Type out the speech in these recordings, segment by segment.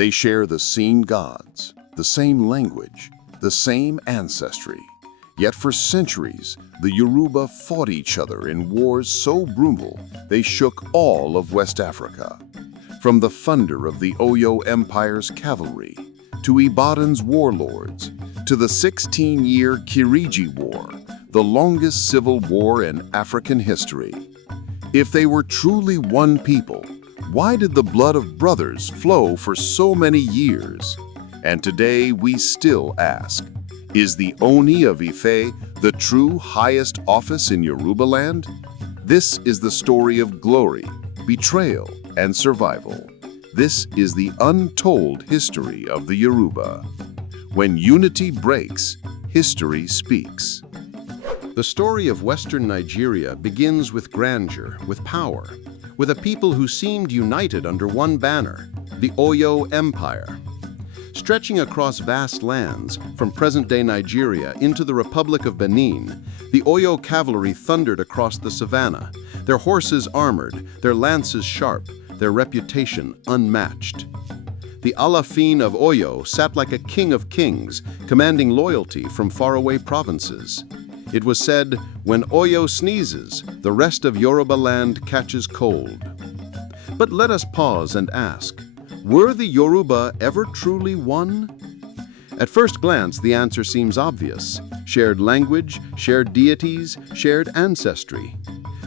They share the same gods, the same language, the same ancestry. Yet for centuries, the Yoruba fought each other in wars so brutal they shook all of West Africa. From the thunder of the Oyo Empire's cavalry, to Ibadan's warlords, to the 16-year Kiriji War, the longest civil war in African history. If they were truly one people, why did the blood of brothers flow for so many years? And today we still ask, is the Ooni of Ife the true highest office in Yorubaland? This is the story of glory, betrayal, and survival. This is the untold history of the Yoruba. When unity breaks, history speaks. The story of Western Nigeria begins with grandeur, with power, with a people who seemed united under one banner, the Oyo Empire. Stretching across vast lands, from present-day Nigeria into the Republic of Benin, the Oyo cavalry thundered across the savannah, their horses armored, their lances sharp, their reputation unmatched. The Alaafin of Oyo sat like a king of kings, commanding loyalty from faraway provinces. It was said, when Oyo sneezes, the rest of Yorubaland catches cold. But let us pause and ask, were the Yoruba ever truly one? At first glance, the answer seems obvious. Shared language, shared deities, shared ancestry.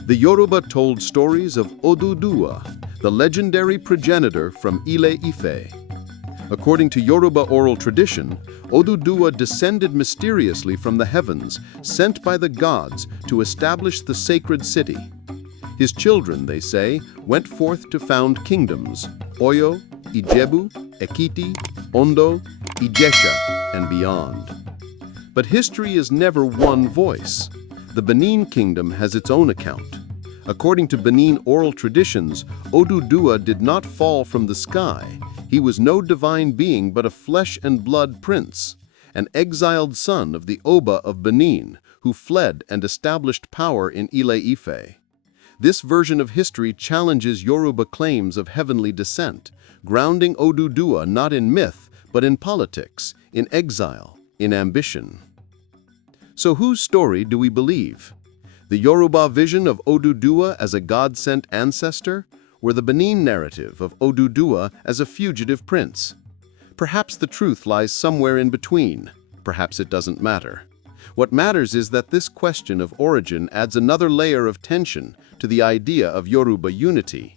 The Yoruba told stories of Oduduwa, the legendary progenitor from Ile Ife. According to Yoruba oral tradition, Oduduwa descended mysteriously from the heavens, sent by the gods to establish the sacred city. His children, they say, went forth to found kingdoms, Oyo, Ijebu, Ekiti, Ondo, Ijesha, and beyond. But history is never one voice. The Benin kingdom has its own account. According to Benin oral traditions, Oduduwa did not fall from the sky. He was no divine being but a flesh and blood prince, an exiled son of the Oba of Benin, who fled and established power in Ile Ife. This version of history challenges Yoruba claims of heavenly descent, grounding Oduduwa not in myth, but in politics, in exile, in ambition. So whose story do we believe? The Yoruba vision of Oduduwa as a God-sent ancestor, or the Benin narrative of Oduduwa as a fugitive prince? Perhaps the truth lies somewhere in between. Perhaps it doesn't matter. What matters is that this question of origin adds another layer of tension to the idea of Yoruba unity.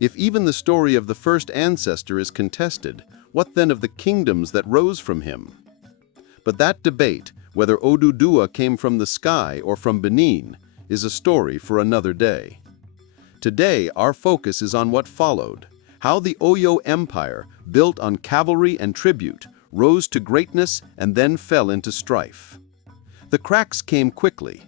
If even the story of the first ancestor is contested, what then of the kingdoms that rose from him? But that debate, whether Oduduwa came from the sky or from Benin, is a story for another day. Today, our focus is on what followed, how the Oyo Empire, built on cavalry and tribute, rose to greatness and then fell into strife. The cracks came quickly.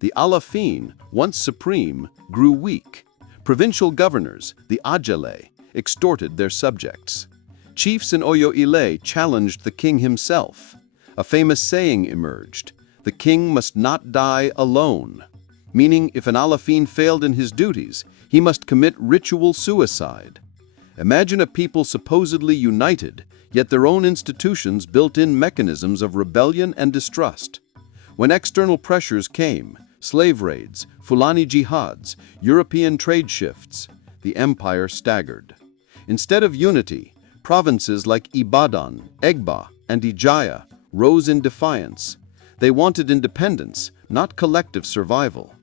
The Alaafin, once supreme, grew weak. Provincial governors, the Ijaye, extorted their subjects. Chiefs in Oyo Ile challenged the king himself. A famous saying emerged, "The king must not die alone," meaning if an Alaafin failed in his duties, he must commit ritual suicide. Imagine a people supposedly united, yet their own institutions built in mechanisms of rebellion and distrust. When external pressures came, slave raids, Fulani jihads, European trade shifts, the empire staggered. Instead of unity, provinces like Ibadan, Egba, and Ijaye rose in defiance. They wanted independence, not collective survival.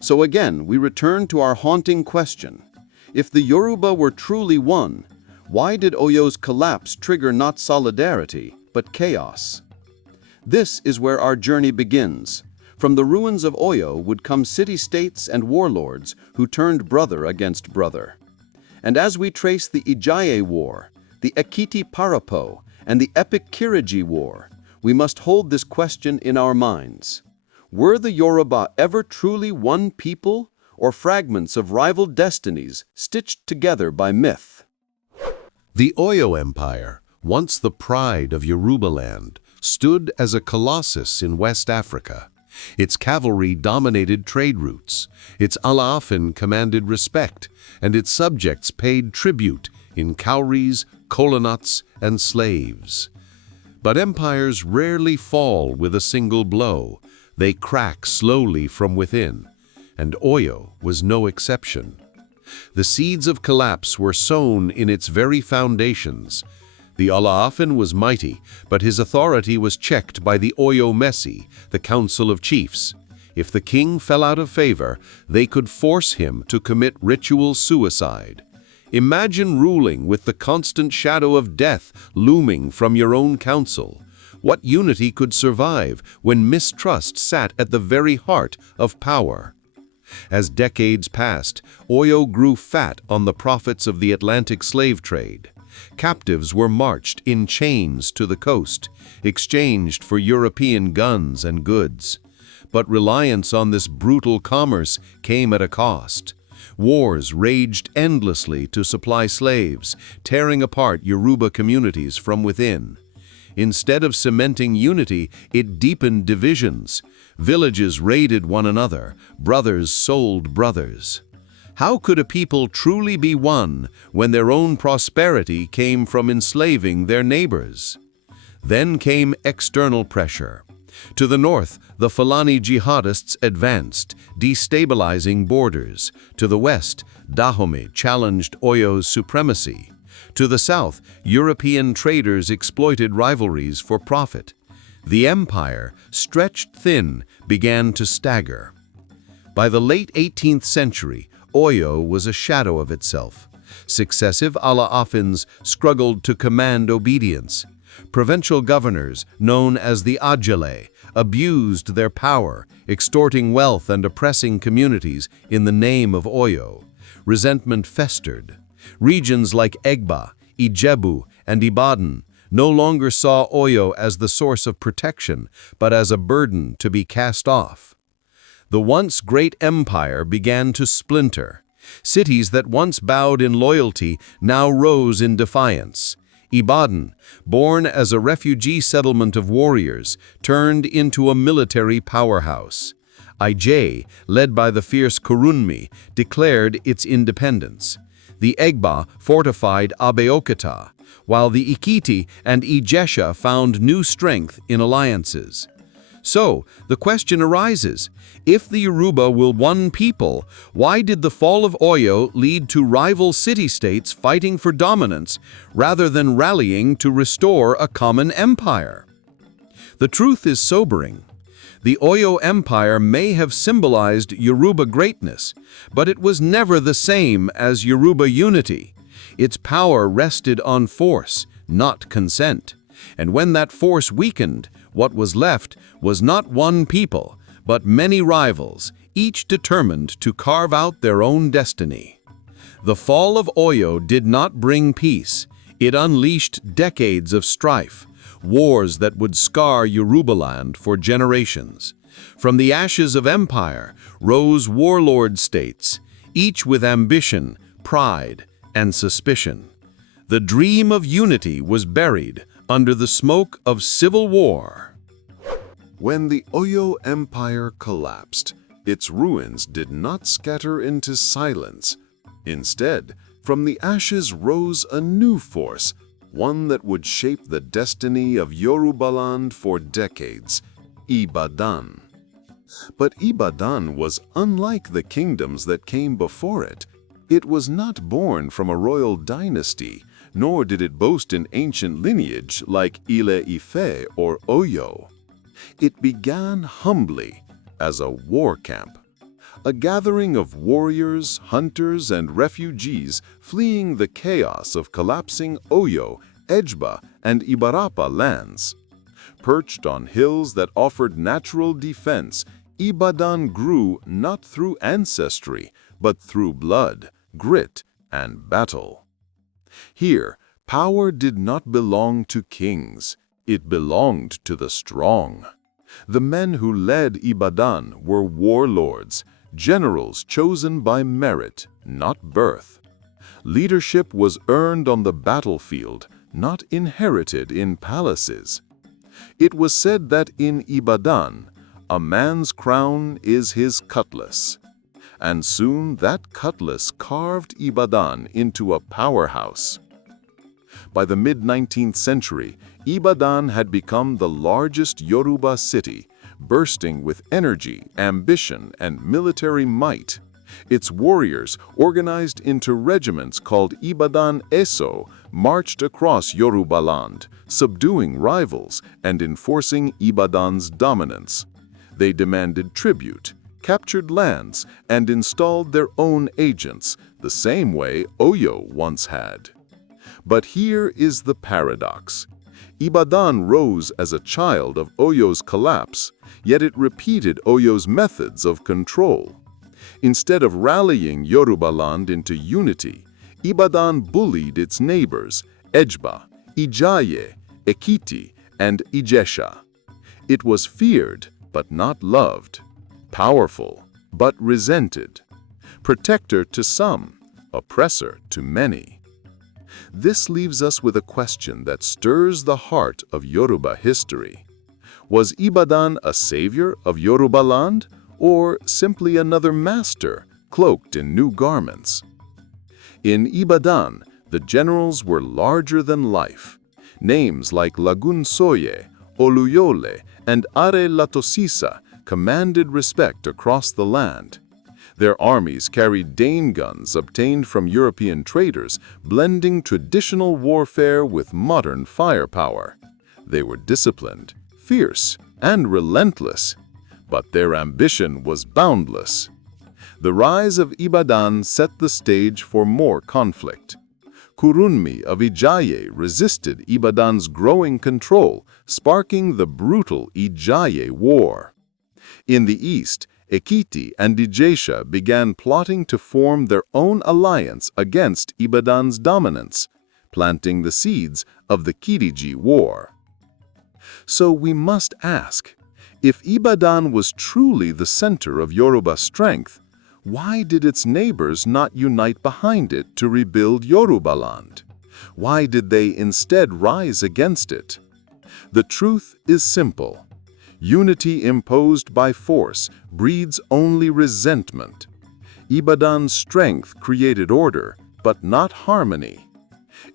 So again, we return to our haunting question. If the Yoruba were truly one, why did Oyo's collapse trigger not solidarity, but chaos? This is where our journey begins. From the ruins of Oyo would come city-states and warlords who turned brother against brother. And as we trace the Ijaye War, the Ekiti Parapo, and the epic Kiriji War, we must hold this question in our minds. Were the Yoruba ever truly one people, or fragments of rival destinies stitched together by myth? The Oyo Empire, once the pride of Yorubaland, stood as a colossus in West Africa. Its cavalry dominated trade routes, its Alaafin commanded respect, and its subjects paid tribute in cowries, colonels, and slaves. But empires rarely fall with a single blow. They crack slowly from within, and Oyo was no exception. The seeds of collapse were sown in its very foundations. The Alaafin was mighty, but his authority was checked by the Oyo Messi, the Council of Chiefs. If the king fell out of favor, they could force him to commit ritual suicide. Imagine ruling with the constant shadow of death looming from your own council. What unity could survive when mistrust sat at the very heart of power? As decades passed, Oyo grew fat on the profits of the Atlantic slave trade. Captives were marched in chains to the coast, exchanged for European guns and goods. But reliance on this brutal commerce came at a cost. Wars raged endlessly to supply slaves, tearing apart Yoruba communities from within. Instead of cementing unity, it deepened divisions. Villages raided one another, brothers sold brothers. How could a people truly be one when their own prosperity came from enslaving their neighbors? Then came external pressure. To the north, the Fulani jihadists advanced, destabilizing borders. To the west, Dahomey challenged Oyo's supremacy. To the south, European traders exploited rivalries for profit. The empire, stretched thin, began to stagger. By the late 18th century, Oyo was a shadow of itself. Successive Alaafins struggled to command obedience. Provincial governors, known as the Ijaye, abused their power, extorting wealth and oppressing communities in the name of Oyo. Resentment festered. Regions like Egba, Ijebu, and Ibadan no longer saw Oyo as the source of protection, but as a burden to be cast off. The once great empire began to splinter. Cities that once bowed in loyalty now rose in defiance. Ibadan, born as a refugee settlement of warriors, turned into a military powerhouse. Ijaye, led by the fierce Kurunmi, declared its independence. The Egba fortified Abeokuta, while the Ekiti and Ijesha found new strength in alliances. So, the question arises, if the Yoruba were one people, why did the fall of Oyo lead to rival city-states fighting for dominance rather than rallying to restore a common empire? The truth is sobering. The Oyo Empire may have symbolized Yoruba greatness, but it was never the same as Yoruba unity. Its power rested on force, not consent. And when that force weakened, what was left was not one people, but many rivals, each determined to carve out their own destiny. The fall of Oyo did not bring peace. It unleashed decades of strife, wars that would scar Yorubaland for generations. From the ashes of empire rose warlord states, each with ambition, pride, and suspicion. The dream of unity was buried under the smoke of civil war. When the Oyo Empire collapsed, its ruins did not scatter into silence. Instead, from the ashes rose a new force, one that would shape the destiny of Yorubaland for decades, Ibadan. But Ibadan was unlike the kingdoms that came before it. It was not born from a royal dynasty, nor did it boast an ancient lineage like Ife or Oyo. It began humbly as a war camp, a gathering of warriors, hunters, and refugees fleeing the chaos of collapsing Oyo, Ejba, and Ibarapa lands. Perched on hills that offered natural defense, Ibadan grew not through ancestry, but through blood, grit, and battle. Here, power did not belong to kings. It belonged to the strong. The men who led Ibadan were warlords, generals chosen by merit, not birth. Leadership was earned on the battlefield, not inherited in palaces. It was said that in Ibadan, a man's crown is his cutlass. And soon that cutlass carved Ibadan into a powerhouse. By the mid-19th century, Ibadan had become the largest Yoruba city, bursting with energy, ambition, and military might. Its warriors, organized into regiments called Ibadan Eso, marched across Yorubaland, subduing rivals and enforcing Ibadan's dominance. They demanded tribute, captured lands, and installed their own agents, the same way Oyo once had. But here is the paradox. Ibadan rose as a child of Oyo's collapse, yet it repeated Oyo's methods of control. Instead of rallying Yorubaland into unity, Ibadan bullied its neighbors, Ejba, Ijaye, Ekiti, and Ijesha. It was feared, but not loved, powerful, but resented, protector to some, oppressor to many. This leaves us with a question that stirs the heart of Yoruba history. Was Ibadan a savior of Yorubaland, or simply another master cloaked in new garments? In Ibadan, the generals were larger than life. Names like Lagunsoye, Oluyole, and Are Latosisa commanded respect across the land. Their armies carried Dane guns obtained from European traders, blending traditional warfare with modern firepower. They were disciplined, fierce, and relentless, but their ambition was boundless. The rise of Ibadan set the stage for more conflict. Kurunmi of Ijaye resisted Ibadan's growing control, sparking the brutal Ijaye War. In the east, Ekiti and Ijesha began plotting to form their own alliance against Ibadan's dominance, planting the seeds of the Kiriji War. So we must ask, if Ibadan was truly the center of Yoruba strength, why did its neighbors not unite behind it to rebuild Yorubaland? Why did they instead rise against it? The truth is simple. Unity imposed by force breeds only resentment. Ibadan's strength created order, but not harmony.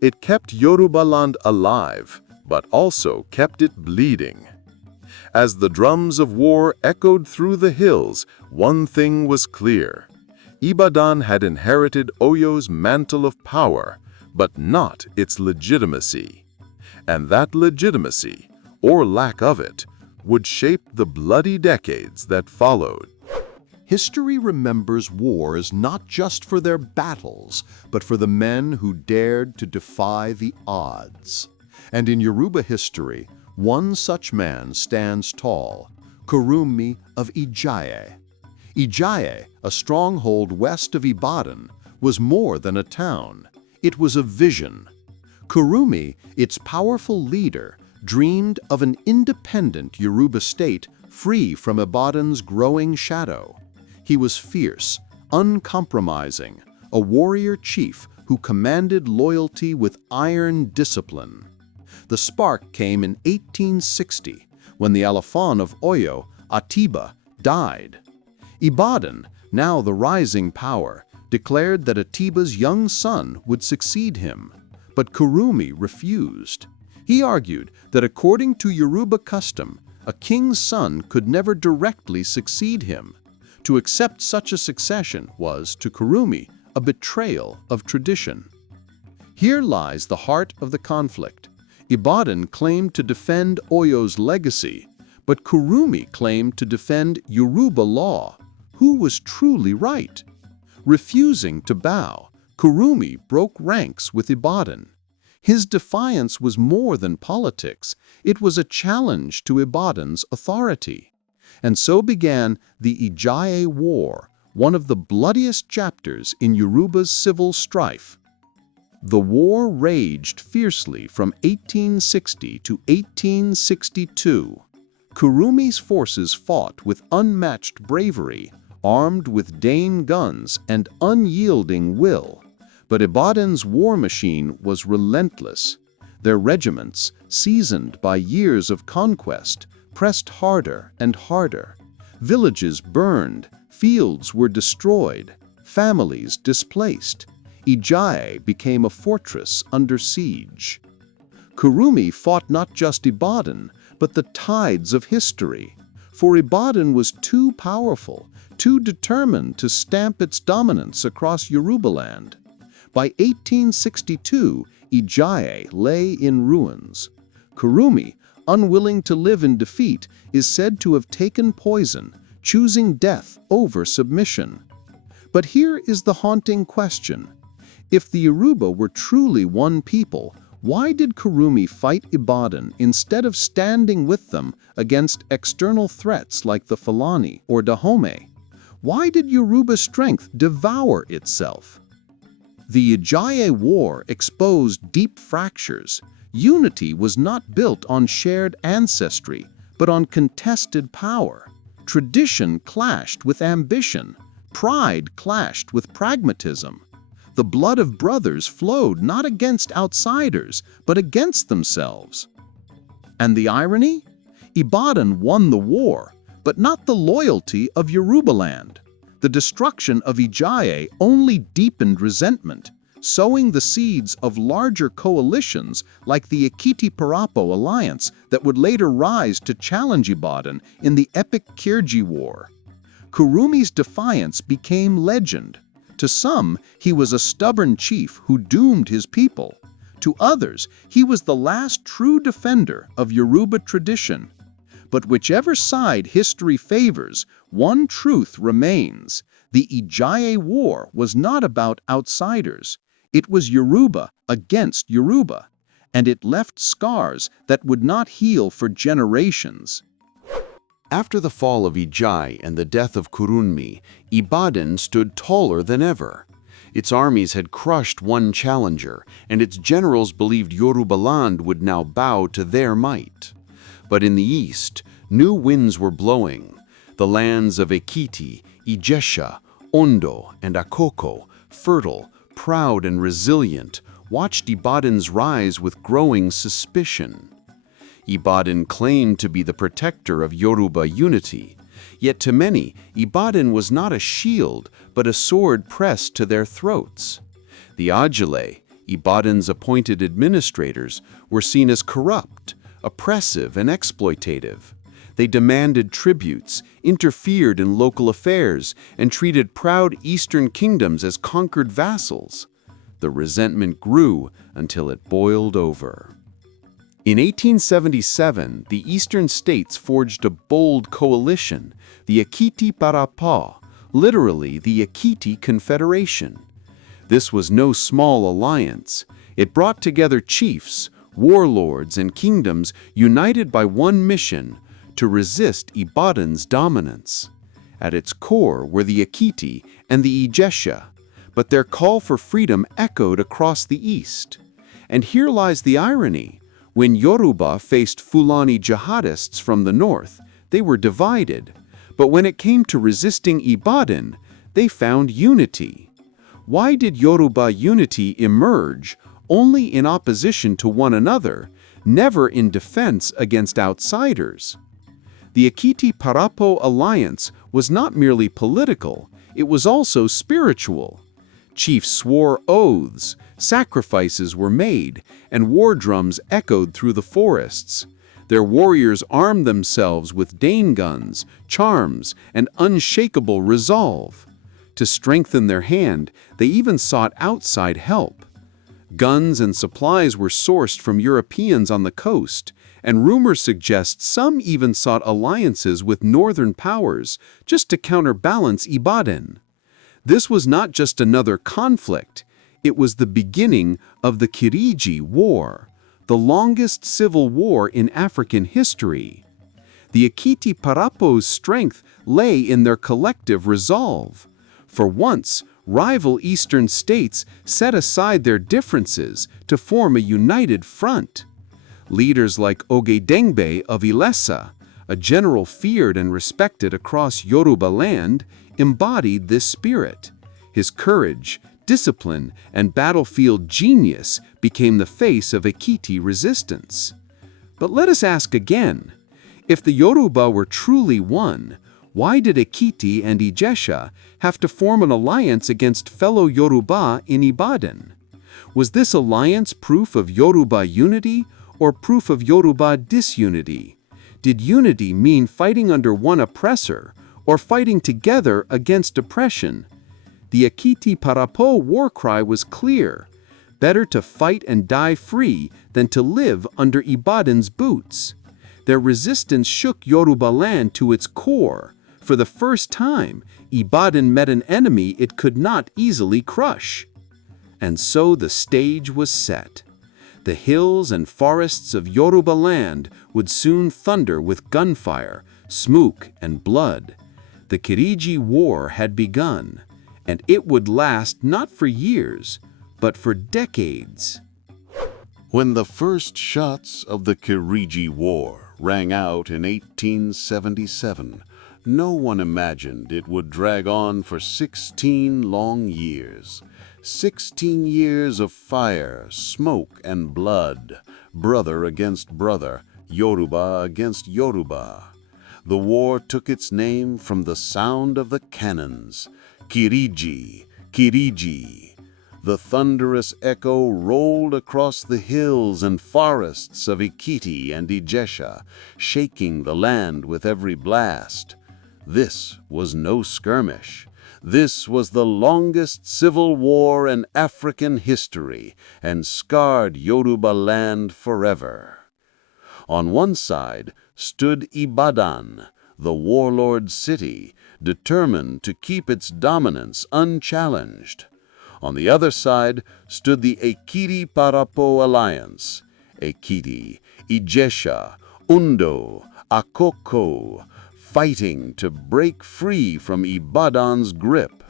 It kept Yorubaland alive, but also kept it bleeding. As the drums of war echoed through the hills, one thing was clear. Ibadan had inherited Oyo's mantle of power, but not its legitimacy. And that legitimacy, or lack of it, would shape the bloody decades that followed. History remembers wars not just for their battles, but for the men who dared to defy the odds. And in Yoruba history, one such man stands tall, Kurunmi of Ijaye. Ijaye, a stronghold west of Ibadan, was more than a town. It was a vision. Kurunmi, its powerful leader, dreamed of an independent Yoruba state free from Ibadan's growing shadow. He was fierce, uncompromising, a warrior chief who commanded loyalty with iron discipline. The spark came in 1860, when the Alaafin of Oyo, Atiba, died. Ibadan, now the rising power, declared that Atiba's young son would succeed him, but Kurunmi refused. He argued that according to Yoruba custom, a king's son could never directly succeed him. To accept such a succession was, to Kurunmi, a betrayal of tradition. Here lies the heart of the conflict. Ibadan claimed to defend Oyo's legacy, but Kurunmi claimed to defend Yoruba law. Who was truly right? Refusing to bow, Kurunmi broke ranks with Ibadan. His defiance was more than politics. It was a challenge to Ibadan's authority. And so began the Ijaye War, one of the bloodiest chapters in Yoruba's civil strife. The war raged fiercely from 1860 to 1862. Kurunmi's forces fought with unmatched bravery, armed with Dane guns and unyielding will. But Ibadan's war machine was relentless. Their regiments, seasoned by years of conquest, pressed harder and harder. Villages burned, fields were destroyed, families displaced. Ijaye became a fortress under siege. Kurunmi fought not just Ibadan, but the tides of history. For Ibadan was too powerful, too determined to stamp its dominance across Yorubaland. By 1862, Ijaye lay in ruins. Kurunmi, unwilling to live in defeat, is said to have taken poison, choosing death over submission. But here is the haunting question. If the Yoruba were truly one people, why did Kurunmi fight Ibadan instead of standing with them against external threats like the Fulani or Dahomey? Why did Yoruba strength devour itself? The Ijaye War exposed deep fractures. Unity was not built on shared ancestry, but on contested power. Tradition clashed with ambition. Pride clashed with pragmatism. The blood of brothers flowed not against outsiders, but against themselves. And the irony? Ibadan won the war, but not the loyalty of Yorubaland. The destruction of Ijaye only deepened resentment, sowing the seeds of larger coalitions like the Ekiti Parapo Alliance that would later rise to challenge Ibadan in the epic Kiriji War. Kurunmi's defiance became legend. To some, he was a stubborn chief who doomed his people. To others, he was the last true defender of Yoruba tradition. But whichever side history favors, one truth remains. The Ijaye War was not about outsiders. It was Yoruba against Yoruba, and it left scars that would not heal for generations. After the fall of Ijaye and the death of Kurunmi, Ibadan stood taller than ever. Its armies had crushed one challenger, and its generals believed Yorubaland would now bow to their might. But in the east, new winds were blowing. The lands of Ekiti, Ijesha, Ondo, and Akoko, fertile, proud, and resilient, watched Ibadan's rise with growing suspicion. Ibadan claimed to be the protector of Yoruba unity. Yet to many, Ibadan was not a shield, but a sword pressed to their throats. The Ajale, Ibadan's appointed administrators, were seen as corrupt, oppressive, and exploitative. They demanded tributes, interfered in local affairs, and treated proud eastern kingdoms as conquered vassals. The resentment grew until it boiled over. In 1877, the eastern states forged a bold coalition, the Ekiti Parapo, literally the Ekiti Confederation. This was no small alliance. It brought together chiefs, warlords, and kingdoms united by one mission: to resist Ibadan's dominance. At its core were the Ekiti and the Ijesha, but their call for freedom echoed across the east. And here lies the irony. When Yoruba faced Fulani jihadists from the north, they were divided. But when it came to resisting Ibadan, they found unity. Why did Yoruba unity emerge only in opposition to one another, never in defense against outsiders? The Ekiti Parapo Alliance was not merely political, it was also spiritual. Chiefs swore oaths, sacrifices were made, and war drums echoed through the forests. Their warriors armed themselves with Dane guns, charms, and unshakable resolve. To strengthen their hand, they even sought outside help. Guns and supplies were sourced from Europeans on the coast, and rumors suggest some even sought alliances with northern powers just to counterbalance Ibadan. This was not just another conflict, it was the beginning of the Kiriji War, the longest civil war in African history. The Ekiti Parapo's strength lay in their collective resolve. For once, rival eastern states set aside their differences to form a united front. Leaders like Ogedengbe of Ilesa, a general feared and respected across Yorubaland, embodied this spirit. His courage, discipline, and battlefield genius became the face of Ekiti resistance. But let us ask again, if the Yoruba were truly one, Why did Ekiti and Ijesha have to form an alliance against fellow Yoruba in Ibadan? Was this alliance proof of Yoruba unity or proof of Yoruba disunity? Did unity mean fighting under one oppressor or fighting together against oppression? The Ekiti Parapo war cry was clear: better to fight and die free than to live under Ibadan's boots. Their resistance shook Yorubaland to its core. For the first time, Ibadan met an enemy it could not easily crush. And so the stage was set. The hills and forests of Yorubaland would soon thunder with gunfire, smoke, and blood. The Kiriji War had begun, and it would last not for years, but for decades. When the first shots of the Kiriji War rang out in 1877, no one imagined it would drag on for 16 long years. 16 years of fire, smoke, and blood, brother against brother, Yoruba against Yoruba. The war took its name from the sound of the cannons. Kiriji, Kiriji. The thunderous echo rolled across the hills and forests of Ekiti and Ijesha, shaking the land with every blast. This was no skirmish. This was the longest civil war in African history and scarred Yorubaland forever. On one side stood Ibadan, the warlord city, determined to keep its dominance unchallenged. On the other side stood the Ekiti Parapo Alliance, Ekiti, Ijesha, Undo, Akoko, fighting to break free from Ibadan's grip.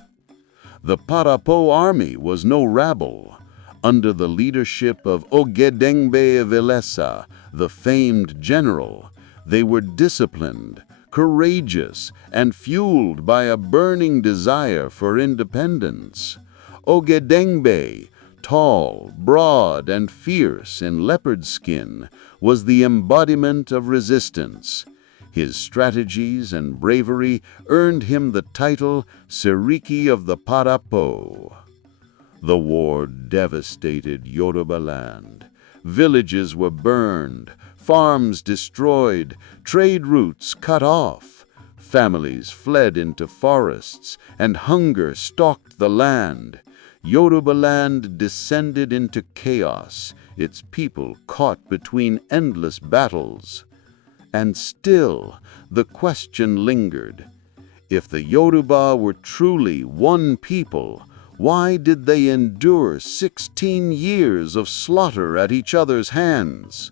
The Parapo army was no rabble. Under the leadership of Ogedengbe Velesa, the famed general, they were disciplined, courageous, and fueled by a burning desire for independence. Ogedengbe, tall, broad, and fierce in leopard skin, was the embodiment of resistance. His strategies and bravery earned him the title Seriki of the Parapo. The war devastated Yorubaland. Villages were burned, farms destroyed, trade routes cut off. Families fled into forests, and hunger stalked the land. Yorubaland descended into chaos, its people caught between endless battles. And still, the question lingered. If the Yoruba were truly one people, why did they endure 16 years of slaughter at each other's hands?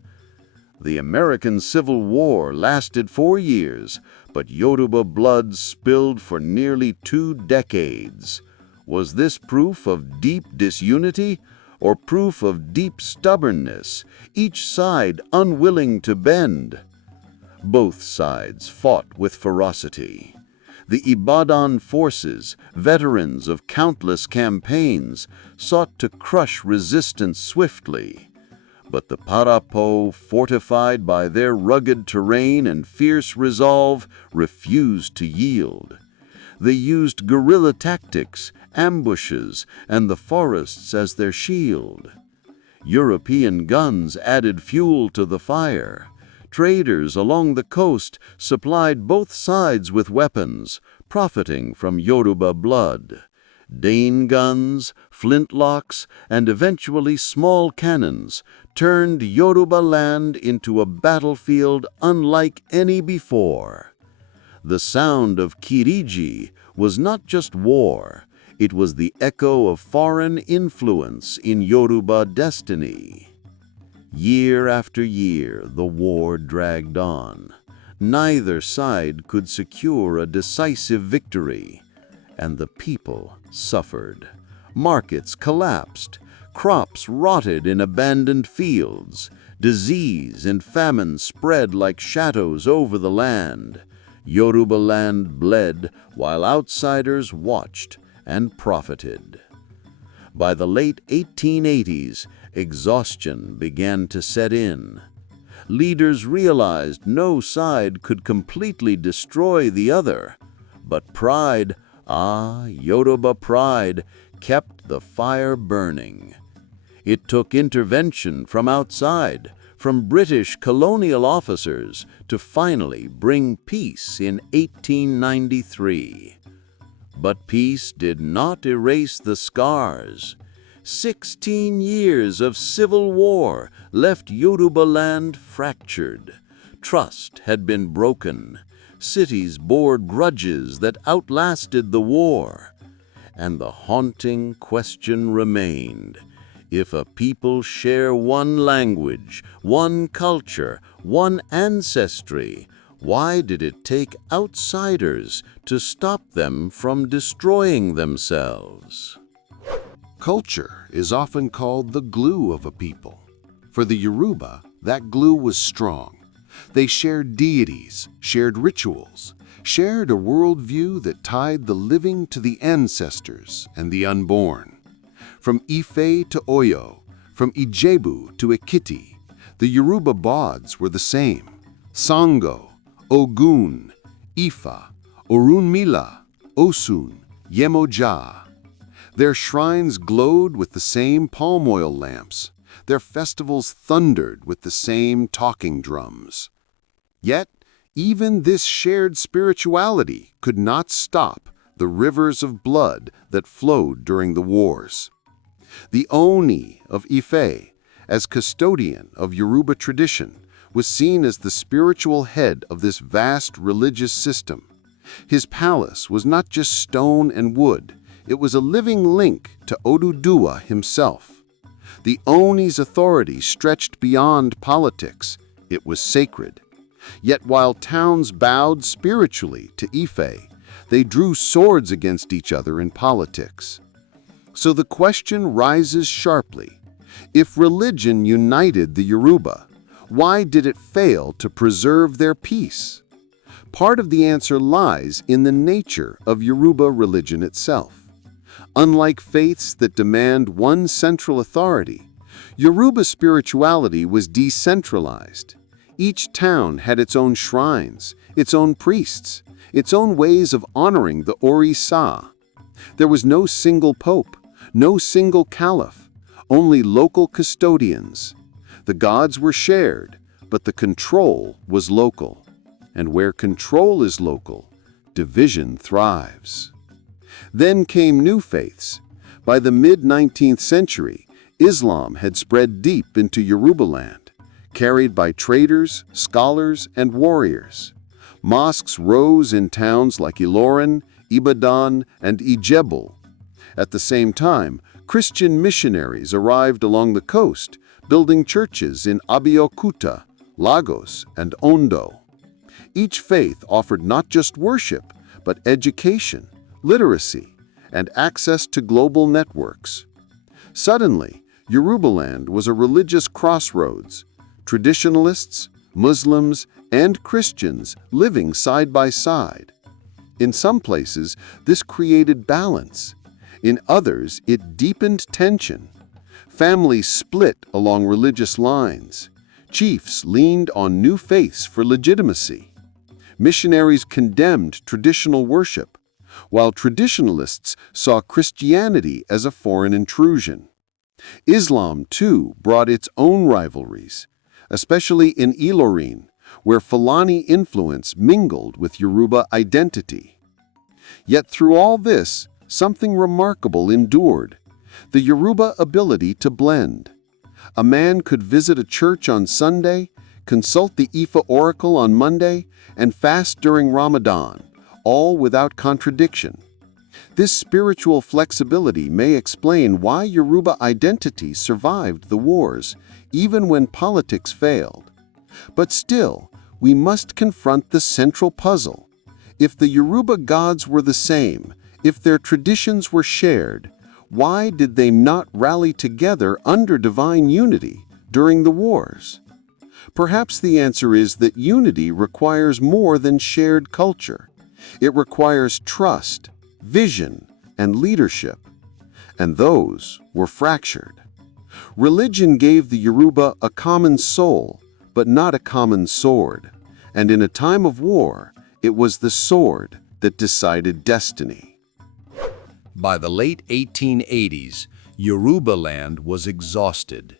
The American Civil War lasted 4 years, but Yoruba blood spilled for nearly 2 decades. Was this proof of deep disunity or proof of deep stubbornness, each side unwilling to bend? Both sides fought with ferocity. The Ibadan forces, veterans of countless campaigns, sought to crush resistance swiftly. But the Parapo, fortified by their rugged terrain and fierce resolve, refused to yield. They used guerrilla tactics, ambushes, and the forests as their shield. European guns added fuel to the fire. Traders along the coast supplied both sides with weapons, profiting from Yoruba blood. Dane guns, flintlocks, and eventually small cannons turned Yorubaland into a battlefield unlike any before. The sound of Kiriji was not just war, it was the echo of foreign influence in Yoruba destiny. Year after year, the war dragged on. Neither side could secure a decisive victory, and the people suffered. Markets collapsed, crops rotted in abandoned fields, disease and famine spread like shadows over the land. Yorubaland bled while outsiders watched and profited. By the late 1880s, exhaustion began to set in. leaders realized no side could completely destroy the other. But pride, Yoruba pride, kept the fire burning. It took intervention from outside, from British colonial officers, to finally bring peace in 1893. But peace did not erase the scars. 16 years of civil war left Yorubaland fractured. Trust had been broken. Cities bore grudges that outlasted the war. And the haunting question remained: if a people share one language, one culture, one ancestry, why did it take outsiders to stop them from destroying themselves? Culture is often called the glue of a people. For the Yoruba, that glue was strong. They shared deities, shared rituals, shared a worldview that tied the living to the ancestors and the unborn. From Ife to Oyo, from Ijebu to Ekiti, the Yoruba gods were the same: Sango, Ogun, Ifa, Orunmila, Osun, Yemoja. Their shrines glowed with the same palm oil lamps. Their festivals thundered with the same talking drums. Yet, even this shared spirituality could not stop the rivers of blood that flowed during the wars. The Ooni of Ife, as custodian of Yoruba tradition, was seen as the spiritual head of this vast religious system. His palace was not just stone and wood. It was a living link to Oduduwa himself. The Oni's authority stretched beyond politics. It was sacred. Yet while towns bowed spiritually to Ife, they drew swords against each other in politics. So the question rises sharply: if religion united the Yoruba, why did it fail to preserve their peace? Part of the answer lies in the nature of Yoruba religion itself. Unlike faiths that demand one central authority, Yoruba spirituality was decentralized. Each town had its own shrines, its own priests, its own ways of honoring the Orisa. There was no single pope, no single caliph, only local custodians. The gods were shared, but the control was local. And where control is local, division thrives. Then came new faiths. By the mid-19th century, Islam had spread deep into Yorubaland, carried by traders, scholars, and warriors. Mosques rose in towns like Ilorin, Ibadan, and Ijebu. At the same time, Christian missionaries arrived along the coast, building churches in Abeokuta, Lagos, and Ondo. Each faith offered not just worship, but education, literacy, and access to global networks. Suddenly, Yorubaland was a religious crossroads. Traditionalists, Muslims, and Christians living side by side. In some places, this created balance. In others, it deepened tension. Families split along religious lines. Chiefs leaned on new faiths for legitimacy. Missionaries condemned traditional worship, while traditionalists saw Christianity as a foreign intrusion. Islam, too, brought its own rivalries, especially in Ilorin, where Fulani influence mingled with Yoruba identity. Yet through all this, something remarkable endured: the Yoruba ability to blend. A man could visit a church on Sunday, consult the Ifa oracle on Monday, and fast during Ramadan, all without contradiction. This spiritual flexibility may explain why Yoruba identity survived the wars, even when politics failed. But still, we must confront the central puzzle. If the Yoruba gods were the same, if their traditions were shared, why did they not rally together under divine unity during the wars? Perhaps the answer is that unity requires more than shared culture. It requires trust, vision, and leadership. And those were fractured. Religion gave the Yoruba a common soul, but not a common sword. And in a time of war, it was the sword that decided destiny. By the late 1880s, Yorubaland was exhausted.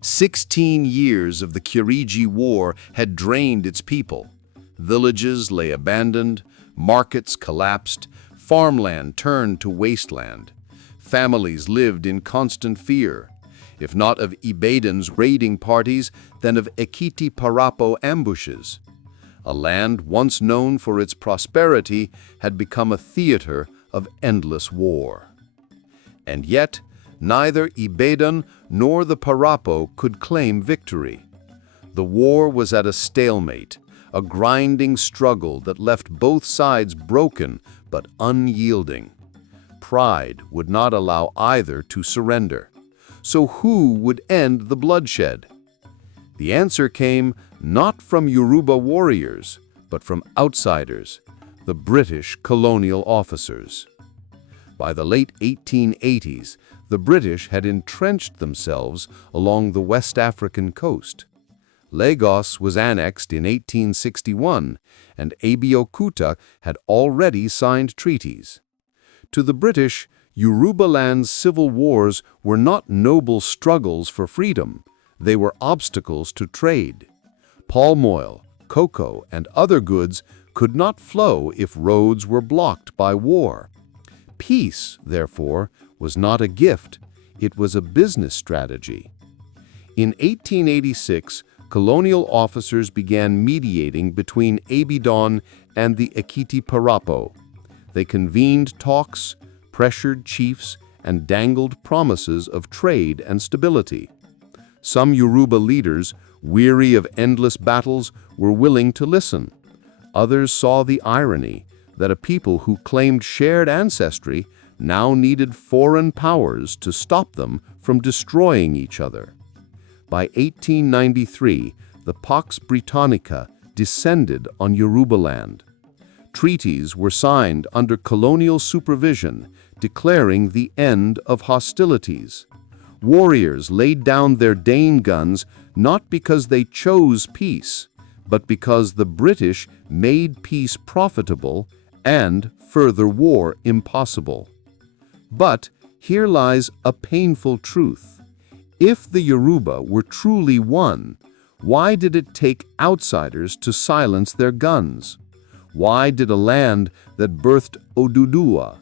16 years of the Kiriji War had drained its people. Villages lay abandoned, markets collapsed, farmland turned to wasteland. Families lived in constant fear, if not of Ibadan's raiding parties, then of Ekiti Parapo ambushes. A land once known for its prosperity had become a theater of endless war. And yet, neither Ibadan nor the Parapo could claim victory. The war was at a stalemate, a grinding struggle that left both sides broken but unyielding. Pride would not allow either to surrender. So who would end the bloodshed? The answer came not from Yoruba warriors, but from outsiders, the British colonial officers. By the late 1880s, the British had entrenched themselves along the West African coast. Lagos was annexed in 1861, and Abeokuta had already signed treaties. To the British, Yorubaland's civil wars were not noble struggles for freedom. They were obstacles to trade. Palm oil, cocoa, and other goods could not flow if roads were blocked by war. Peace, therefore, was not a gift, it was a business strategy. In 1886, colonial officers began mediating between Ibadan and the Ekiti Parapo. They convened talks, pressured chiefs, and dangled promises of trade and stability. Some Yoruba leaders, weary of endless battles, were willing to listen. Others saw the irony that a people who claimed shared ancestry now needed foreign powers to stop them from destroying each other. By 1893, the Pax Britannica descended on Yorubaland. Treaties were signed under colonial supervision, declaring the end of hostilities. Warriors laid down their Dane guns not because they chose peace, but because the British made peace profitable and further war impossible. But here lies a painful truth. If the Yoruba were truly one, why did it take outsiders to silence their guns? Why did a land that birthed Oduduwa,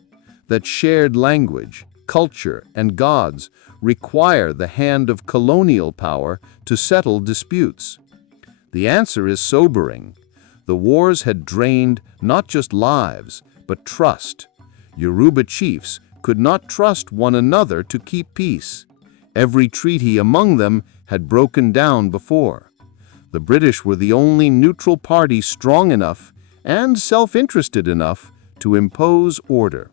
that shared language, culture, and gods, require the hand of colonial power to settle disputes? The answer is sobering. The wars had drained not just lives, but trust. Yoruba chiefs could not trust one another to keep peace. Every treaty among them had broken down before. The British were the only neutral party strong enough and self-interested enough to impose order.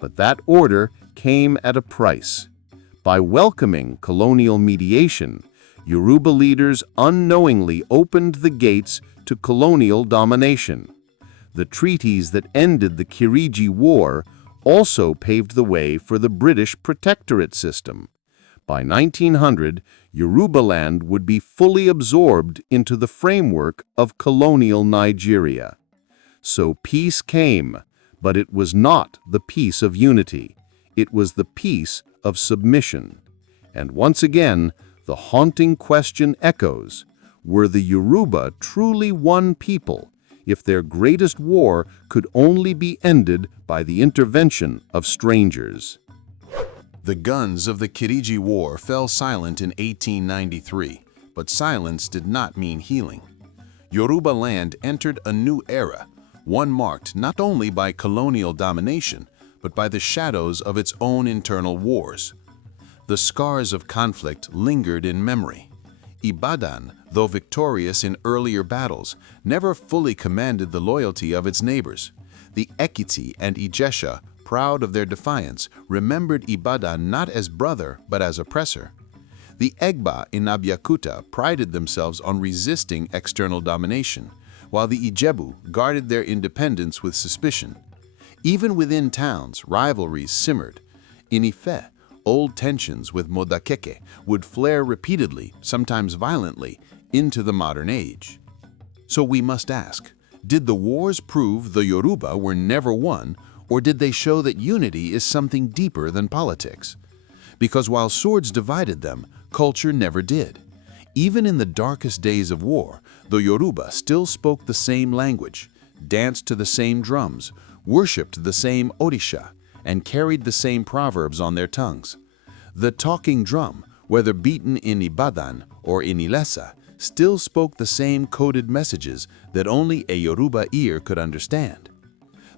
But that order came at a price. By welcoming colonial mediation, Yoruba leaders unknowingly opened the gates to colonial domination. The treaties that ended the Kiriji War also paved the way for the British protectorate system. By 1900, Yorubaland would be fully absorbed into the framework of colonial Nigeria. So peace came, but it was not the peace of unity. It was the peace of submission. And once again, the haunting question echoes: were the Yoruba truly one people if their greatest war could only be ended by the intervention of strangers? The guns of the Kiriji War fell silent in 1893, but silence did not mean healing. Yorubaland entered a new era, one marked not only by colonial domination, but by the shadows of its own internal wars. The scars of conflict lingered in memory. Ibadan, though victorious in earlier battles, never fully commanded the loyalty of its neighbors. The Ekiti and Ijesha, proud of their defiance, remembered Ibadan not as brother but as oppressor. The Egba in Abeokuta prided themselves on resisting external domination, while the Ijebu guarded their independence with suspicion. Even within towns, rivalries simmered. In Ife, old tensions with Modakeke would flare repeatedly, sometimes violently. into the modern age. So we must ask, did the wars prove the Yoruba were never one, or did they show that unity is something deeper than politics? Because while swords divided them, culture never did. Even in the darkest days of war, the Yoruba still spoke the same language, danced to the same drums, worshipped the same Orisha, and carried the same proverbs on their tongues. The talking drum, whether beaten in Ibadan or in Ilesa, still spoke the same coded messages that only a Yoruba ear could understand.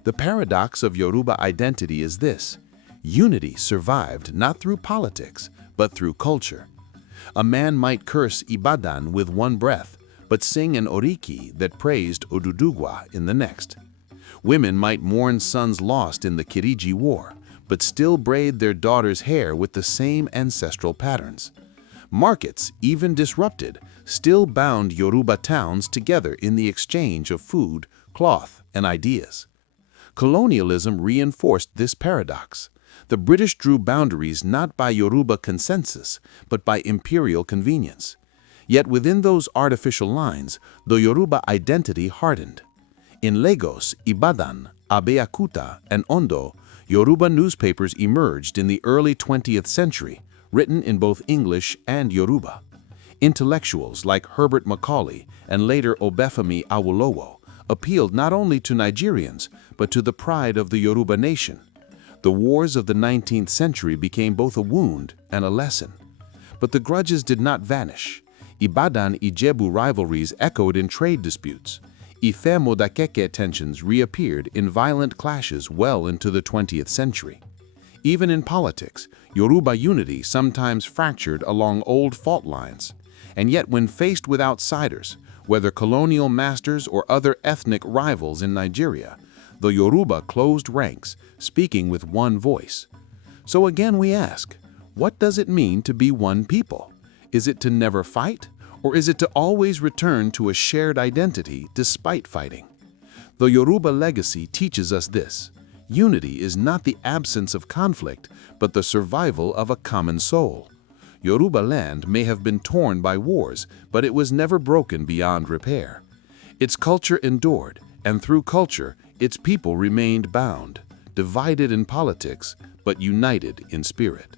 The paradox of Yoruba identity is this: unity survived not through politics, but through culture. A man might curse Ibadan with one breath, but sing an oriki that praised Odudugwa in the next. Women might mourn sons lost in the Kiriji War, but still braid their daughters' hair with the same ancestral patterns. Markets, even disrupted, still bound Yoruba towns together in the exchange of food, cloth, and ideas. Colonialism reinforced this paradox. The British drew boundaries not by Yoruba consensus, but by imperial convenience. Yet within those artificial lines, the Yoruba identity hardened. In Lagos, Ibadan, Abeokuta, and Ondo, Yoruba newspapers emerged in the early 20th century, written in both English and Yoruba. Intellectuals like Herbert Macaulay and later Obafemi Awolowo appealed not only to Nigerians, but to the pride of the Yoruba nation. The wars of the 19th century became both a wound and a lesson. But the grudges did not vanish. Ibadan-Ijebu rivalries echoed in trade disputes. Ife-Modakeke tensions reappeared in violent clashes well into the 20th century. Even in politics, Yoruba unity sometimes fractured along old fault lines. And yet when faced with outsiders, whether colonial masters or other ethnic rivals in Nigeria, the Yoruba closed ranks, speaking with one voice. So again we ask, what does it mean to be one people? Is it to never fight? Or is it to always return to a shared identity despite fighting? The Yoruba legacy teaches us this: unity is not the absence of conflict, but the survival of a common soul. Yorubaland may have been torn by wars, but it was never broken beyond repair. Its culture endured, and through culture, its people remained bound, divided in politics, but united in spirit.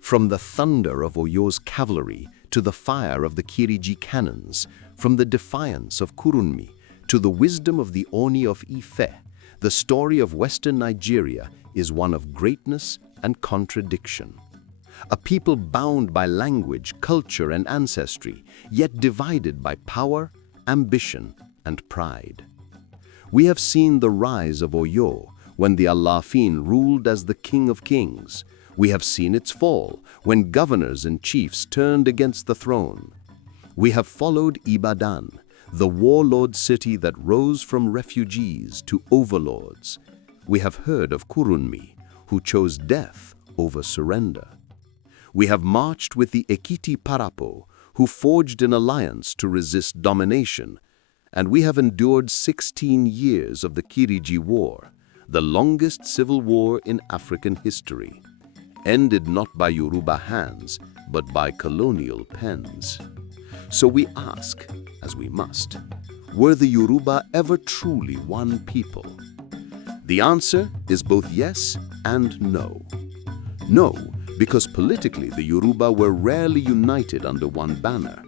From the thunder of Oyo's cavalry to the fire of the Kiriji cannons, from the defiance of Kurunmi to the wisdom of the Ooni of Ife, the story of Western Nigeria is one of greatness and contradiction. A people bound by language, culture, and ancestry, yet divided by power, ambition, and pride. We have seen the rise of Oyo when the Alaafin ruled as the king of kings. We have seen its fall when governors and chiefs turned against the throne. We have followed Ibadan, the warlord city that rose from refugees to overlords. We have heard of Kurunmi, who chose death over surrender. We have marched with the Ekiti Parapo, who forged an alliance to resist domination. And we have endured 16 years of the Kiriji War, the longest civil war in African history, ended not by Yoruba hands, but by colonial pens. So we ask, as we must, were the Yoruba ever truly one people? The answer is both yes and no. No, because politically the Yoruba were rarely united under one banner.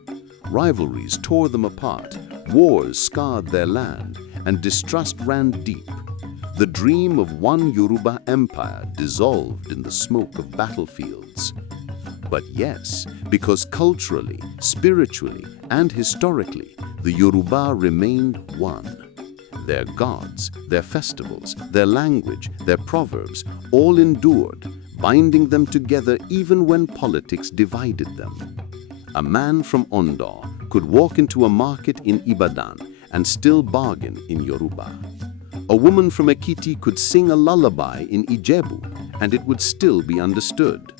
Rivalries tore them apart, wars scarred their land, and distrust ran deep. The dream of one Yoruba empire dissolved in the smoke of battlefields. But yes, because culturally, spiritually, and historically, the Yoruba remained one. Their gods, their festivals, their language, their proverbs, all endured, binding them together even when politics divided them. A man from Ondo could walk into a market in Ibadan and still bargain in Yoruba. A woman from Ekiti could sing a lullaby in Ijebu and it would still be understood.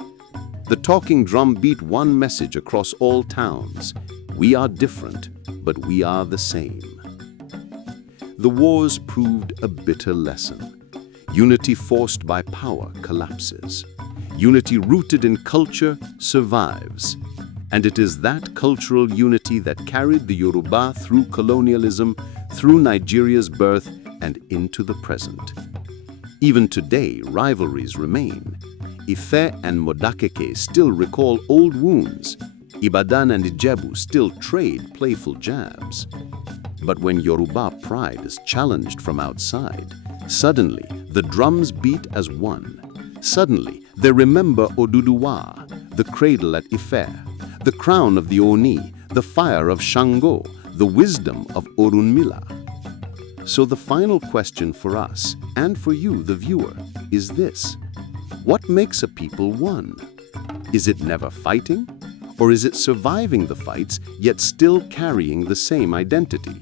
The talking drum beat one message across all towns: we are different, but we are the same. The wars proved a bitter lesson. Unity forced by power collapses. Unity rooted in culture survives. And it is that cultural unity that carried the Yoruba through colonialism, through Nigeria's birth, and into the present. Even today, rivalries remain. Ife and Modakeke still recall old wounds. Ibadan and Ijebu still trade playful jabs. But when Yoruba pride is challenged from outside, suddenly the drums beat as one. Suddenly they remember Oduduwa, the cradle at Ife, the crown of the Oni, the fire of Shango, the wisdom of Orunmila. So the final question for us, and for you, the viewer, is this. What makes a people one? Is it never fighting? Or is it surviving the fights, yet still carrying the same identity?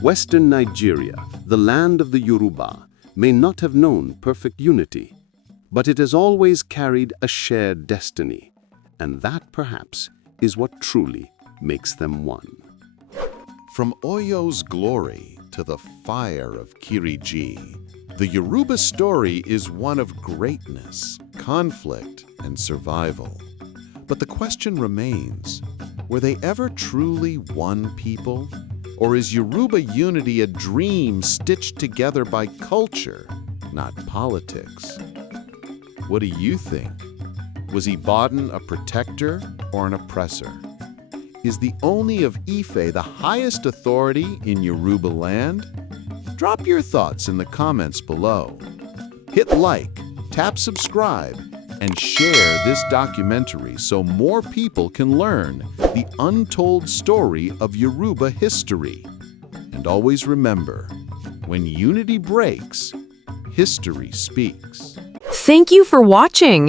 Western Nigeria, the land of the Yoruba, may not have known perfect unity, but it has always carried a shared destiny, and that, perhaps, is what truly makes them one. From Oyo's glory to the fire of Kiriji, the Yoruba story is one of greatness, conflict, and survival. But the question remains, were they ever truly one people? Or is Yoruba unity a dream stitched together by culture, not politics? What do you think? Was Ibadan a protector or an oppressor? Is the Ooni of Ife the highest authority in Yorubaland? Drop your thoughts in the comments below. Hit like, tap subscribe, and share this documentary so more people can learn the untold story of Yoruba history. And always remember, when unity breaks, history speaks. Thank you for watching.